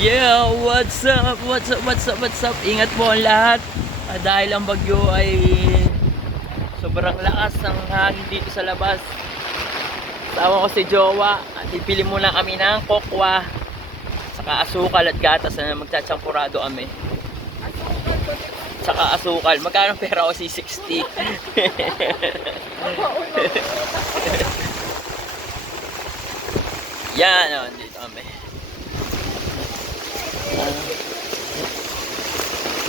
Yeah, what's up? What's up? What's up? What's up? Ingat po ang lahat. Dahil ang bagyo ay sobrang lakas ng hangin dito sa labas. Tawa ko si Jowa at ipili muna kami ng kokwa saka asukal at gatas na magtsatsampurado kami. Saka asukal. Magkano pera ko si 60? Yan, oh, dito kami.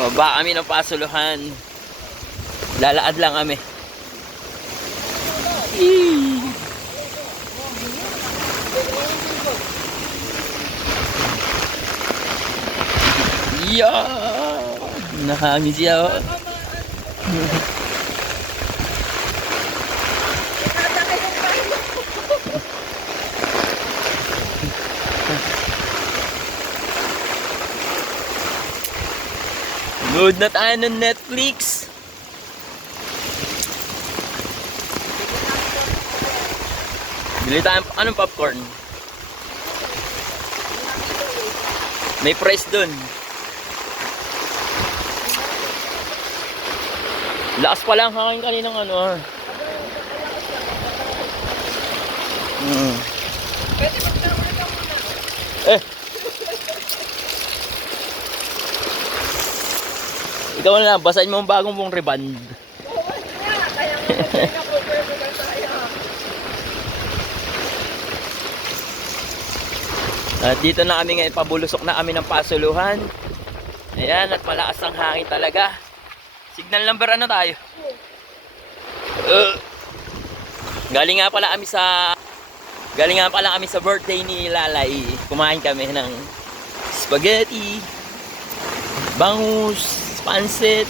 Baba kami ng pasuluhan. Lalaad lang kami. Yeah! Nahangin siya. Load na tayo ng Netflix. Bili tayo anong popcorn? May price dun. Lakas pa lang hangin kaninang ano. Pwede magtarunan ka muna. Ikaw na lang, basahin mo ang bagong mong reband. Oo, nga. Kaya nga mag-cover mo lang tayo. At dito na kami ngayon, pabulusok na kami ng pasuluhan. Ayan, at malakas ang hangin talaga. Signal number ano tayo? Galing nga pala kami sa birthday ni Lalay. Kumain kami ng spaghetti, bangus, pansit,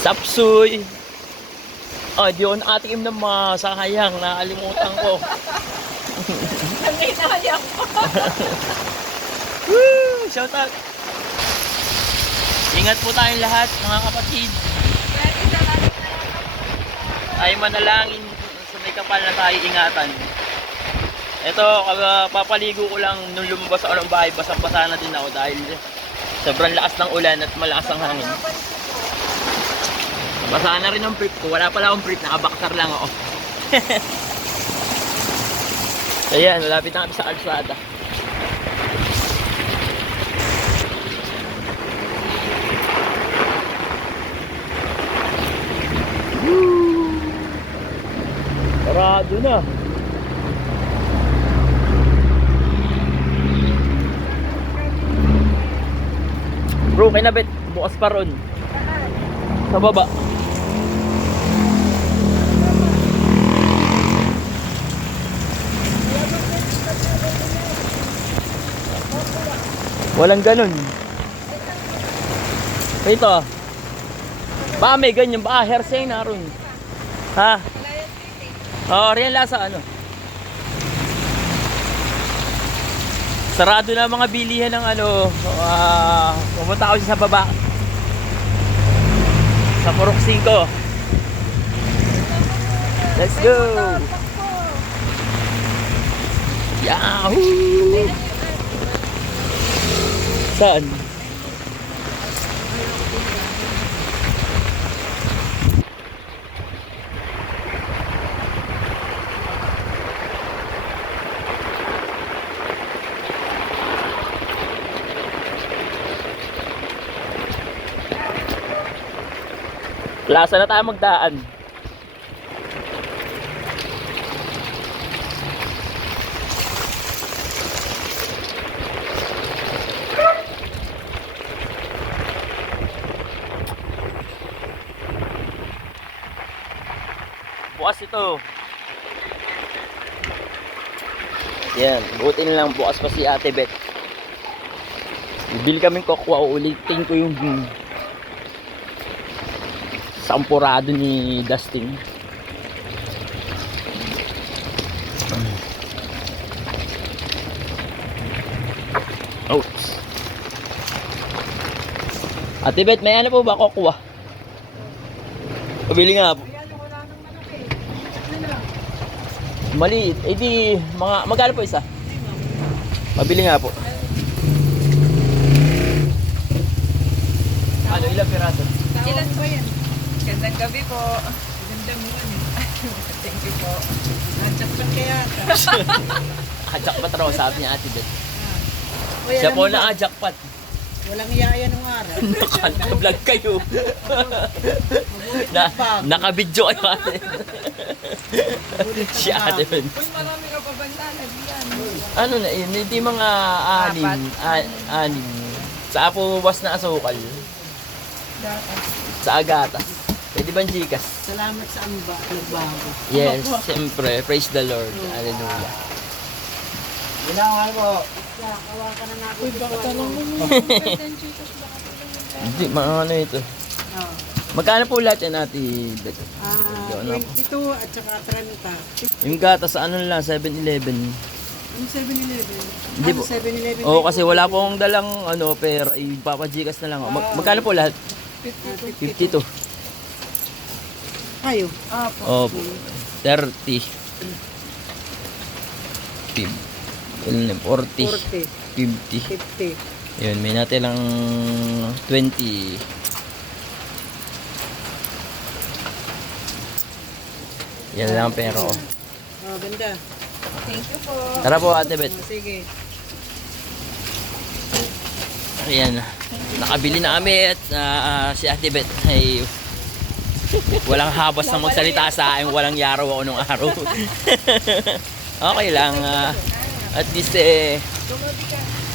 sapsuy. Oh, di ako nakatikim ng masakayang, nakalimutan ko. Ang inayang ko. Woo! Shout out! Ingat po tayong lahat, mga kapatid. Tayo manalangin sa may kapal na tayo ingatan. Ito, papaligo ko lang nung lumabas ako ng bahay, basang-basa na din ako dahil sobrang lakas ng ulan at malakas ang hangin. Basa na rin ang brief ko. Wala pala akong brief, nakabaksar lang ako. Ayan, malapit na kami sa kalsada. Parado na. Bro, kinabit. Bukas pa ron. Sa baba. Walang ganun. Ito. Baka may ganyan. Baka hearsay na ron. Ha? Oo, riyan lasa ano. Sarado na mga bilihan ng ano. Pumunta ako sa baba. Sa Purok 5. Let's go! Yahoo! Saan? Plaza na tayo magdaan. Bukas ito. Yan, buti na lang bukas pa si Ate Beth. Bibili kaming kokwa, ulitin ko yung sampurado ni Dustin. Oops. Ate Beth, may ano po ba kokwa? Pabili nga po. Maliit. Eh di, magkano po isa? Pabili nga po. Ano, ilang piraso? Ilan po yan? Gandang gabi po. Gandang buwan eh. Thank you po. Natsak-tsak kaya. Jackpot raw, sabi niya Ate Beth. Uy, Siya alam po mo ba, naka-jackpot. walang yaya nung araw. Naka-vlog kayo. Naka-video kayo ate. Si Ate Beth. Uy, marami ka pa banda. Lagyan. Ano na yun, hindi mga anim. Anim. Sa apuwas na asukal. Dapat. Sa agatas. Pwede ba Gcash? Salamat sa amba, nagbago. Yes, siyempre. Praise the Lord. Hallelujah. Ginawal mo. Kawa ka na natin. Uy, baka tanong mo mo. Hindi, mga ano ito. Oh. Magkano po lahat yan Ate Beth? Doon ako. 22 at saka 30. Yung gatas sa ano lang, 7-Eleven. Ano 7-Eleven? Hindi Ano po. 7-Eleven? Oo, kasi wala po akong dalang ano, pera. Ipapa-Gcash na lang ako. Magkano po lahat? 52. Kayo? Opo. 30. 40. 40. 50. 50. Yun, may natin lang 20. Yan lang ang pera ko. Oh, ganda. Thank you po. Tara po Ate Beth. Oh, sige. Ayan. Nakabili na kami at si Ate Beth ay walang habas na magsalita sa akin. Walang yaraw ako nung araw. Okay lang. At least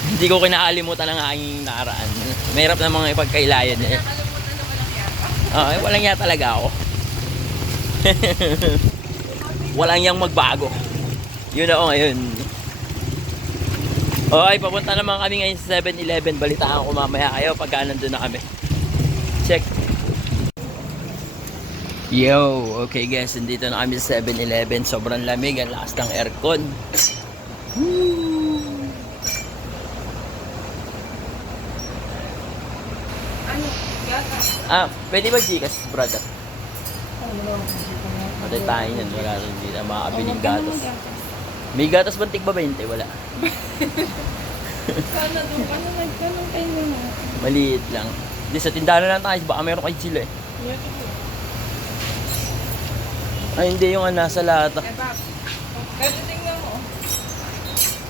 hindi ko kinakalimutan ang aking nakaraan. Mahirap na mga ipagkailayan eh. Nakalimutan na walang yaka. Walang ya talaga ako. Walang yang magbago. Yun ako ngayon. Okay, papunta naman kami ngayon sa 7-Eleven. Balitaan ko mamaya kayo pagka nandun na kami. Check. Yo, okay guys, nandito na kami sa 7-Eleven. Sobrang lamig, ang lakas ng aircon. Ano? Gata. Pwede ba Gcash, brother? Patay tayo nun, wala rin dito makakabiling gatas. May gatas ba tig ba 20? Wala. Sana doon ka na nagtanong kayo na. Maliit lang. Hindi, sa tindahan na lang tayo, baka meron kay sila eh. Ay, hindi yung nasa lata. Eh, bak. Pero tingnan mo.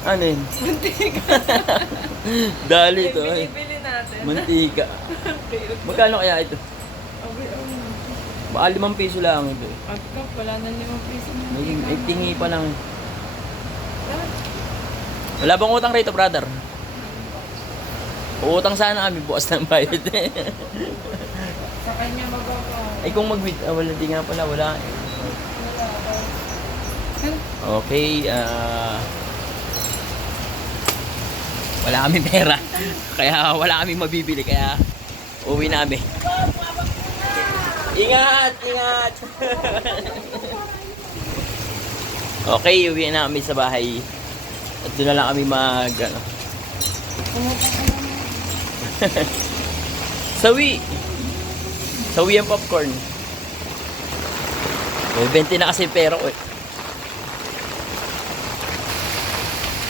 Ano yun? Mantika. Dali ito. Ay. Binibili natin. Mantika. Magkano kaya ito? Okay, Baka 5 piso lang ito. Pagka, wala na 5 piso. May tingi pa lang. Wala bang utang rito, brother? Uutang sana kami, bukas ng bayad. Sa kanya magagawa. Ay, kung mag-with, wala, di nga pala, wala. Okay, wala kami pera. Kaya wala kami mabibili, kaya uwi namin. Ingat! Ingat! Okay, uwi na kami sa bahay. At doon na lang kami ano. Sawi! Sawi ang popcorn. May 20 na kasi pero eh.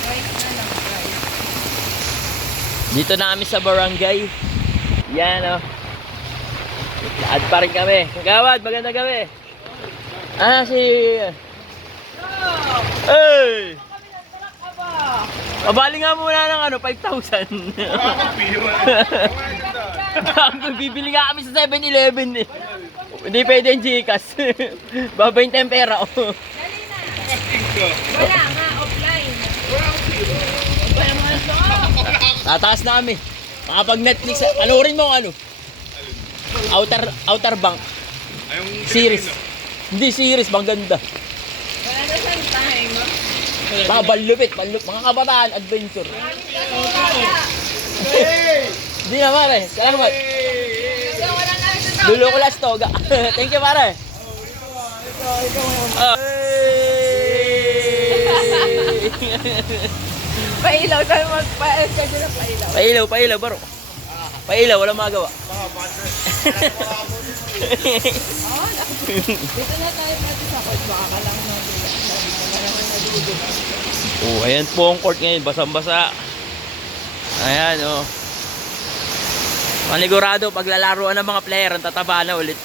Right na lang, guys. Dito na kami sa barangay. Yan o. Laad pa rin kami. Kagawad, magandang gabi. Si... Hey! Pabali nga muna ng ano, 5,000. Bibili nga kami sa 7-Eleven eh. Hindi pwede yung Gcash. Babayin tayong pera. Dali na. Wala nga, offline. Tataas na kami. Makapag Netflix, panoorin mo ano? Outer Bank. Series. Hindi series, bang ganda. Wala na saan time. Mga balupit, mga kabataan, adventure. Hindi na pare, salamat. So, wala na sa Dulo ko last toga. Thank you pare. Pailaw, tayo magpa-schedule na pailaw. Pailaw baro. Pailaw, wala magawa. Dito na tayo pati sa coach. Baka ka lang na. Wala naman naliligo. Oh, ayan po ang court ngayon, basang-basa. Ayan, oh. Panigurado, paglalaruan ng mga player, ang tataba na ulit.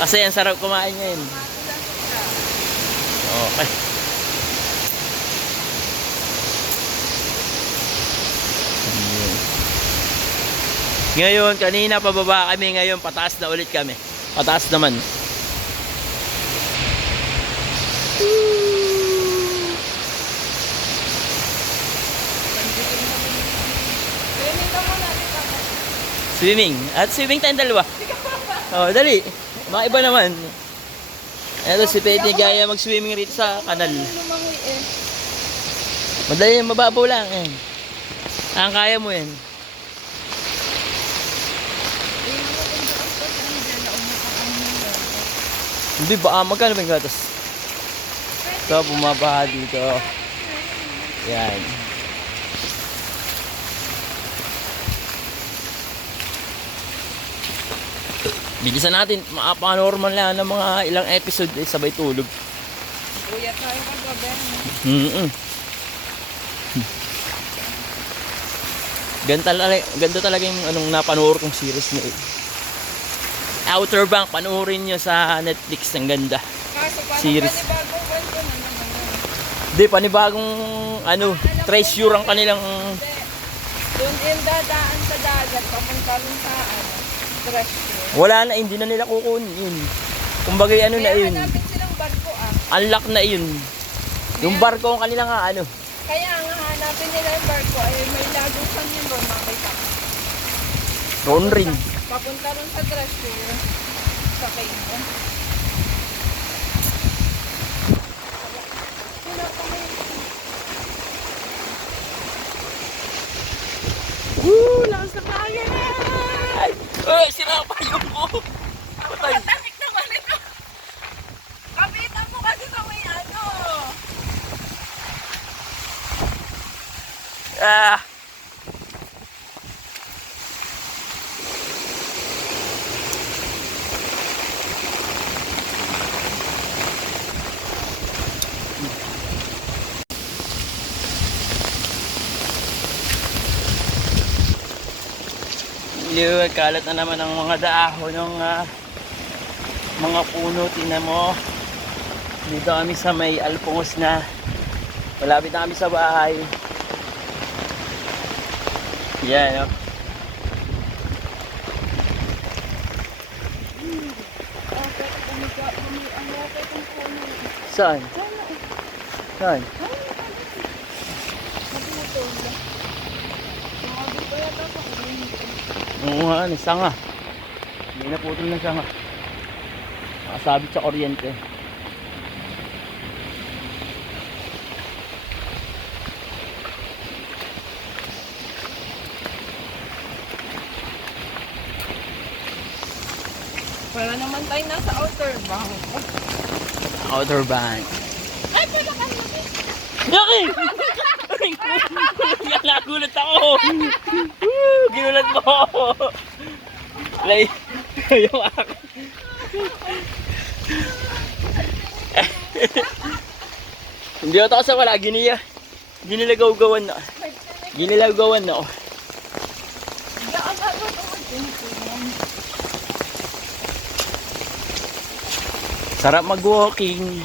Kasi ang sarap kumain ngayon. Okay. Ngayon, kanina pababa kami, ngayon pataas na ulit kami. Pataas naman. Swimming. At swimming tayong dalawa. Oh, dali. Mga iba naman. Eto si Petty gaya mag-swimming rito sa kanal. Madali, mababaw lang. Eh. Ang kaya mo yan. Hindi ba? Magkano ba yung gatas? Ito, bumabaha dito. Yan. Bilisan natin, makapanormal lang ng mga ilang episode sabay tulog. Kuya tayo kagabi. Ganda talaga yung anong napanood kong series na Outer Bank, panoorin nyo sa Netflix, ang ganda. Kaso paano Series. panibagong kwento na naman? Hindi, panibagong treasure ang kanilang Doon yung dadaan sa dagat, papunta rin sa treasure. wala na, hindi na nila kukunin yun. Kumbaga ano na Kaya yun, hanapin silang barko unlock na yun. Yung barko ang kanila nga Kaya nga hanapin nila yung barko ay may lagusan yun doon makita. roon rin. Papunta rin sa treasure. Sa cave. Wala pa may... Woo! Lakas na kaya! Ay, sira pa yung ko! Patay! Matamik naman ito! Kapitan mo kasi sa may Ah! Kalat na naman ang mga dahon ng mga puno. Tingnan mo, dito kami sa may Alpongos na malapit na kami sa bahay. Yan, no? Saan? Saan? Oo nga, sanga. Hindi na putol ng sanga. Nakasabit sa kuryente. Para naman tayo nasa outer bank. Outer Bank. Ay, pala ka Yaki! Nagulat ako! Ginulat mo ako! Lay, yung akin. Hindi ako kasi wala, ginilagaw-gawan na. Ginilagaw-gawan na ako. Sarap mag-walking.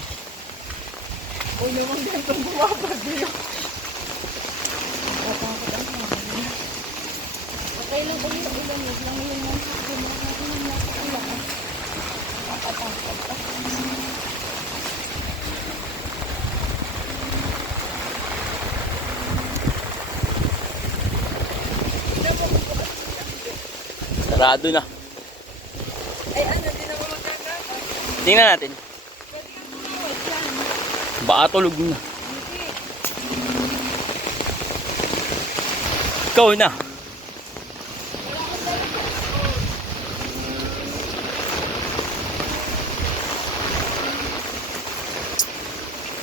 Uy, naman ganito bumabagyo. Okay lang ulit sa ulan. Huwag lang yun lang sa ulan. Sarado na. Ay, ano, di naman magkakakas. Tingnan natin. Pwede kang tumawad dyan. Baka tulog na. Hindi. Ikaw na.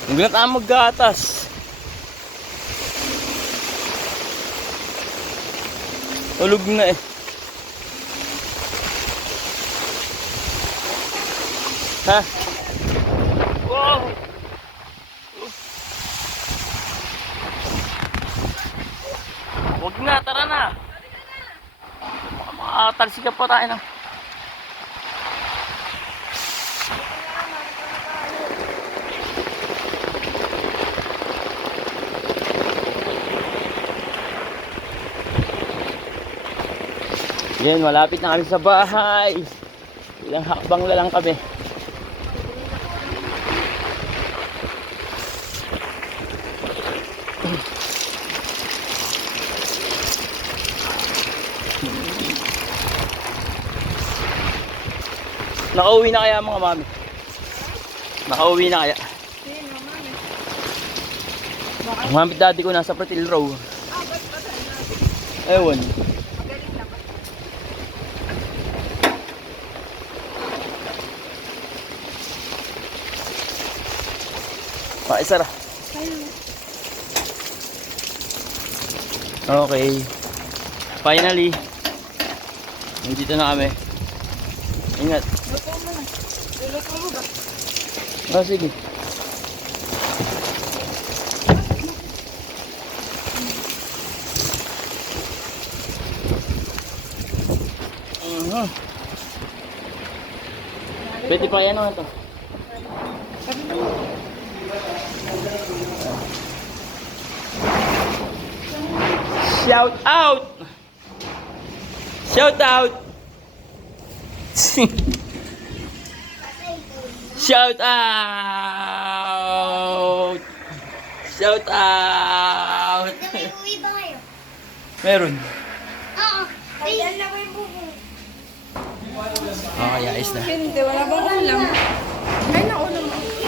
Huwag na tayo maggatas. Tulog na eh. Ha? Wow! Huwag na, tara na. Makatalsika pa tayo na. Yan, malapit na kami sa bahay. Ilang hakbang na lang kami. Nakauwi na kaya mga mami? Nakauwi na kaya? Sino, mami? Ang mami at daddy ko nasa Pretil Row. Ba't ba tayo? Ewan. Magaling na ba? Pakisara. Okay. Finally. Nandito na kami. Ingat. Luto mo na. Luluto mo ba? Oh, sige. Pwede pa yan o ito. Shout out! Shout out! Shout out! Shout out! Uwi ba kayo? Meron. Oo. Ayan na ko yung bubo. Okay, ayos na. Hindi, wala bang ulam? Ay, naulam mo.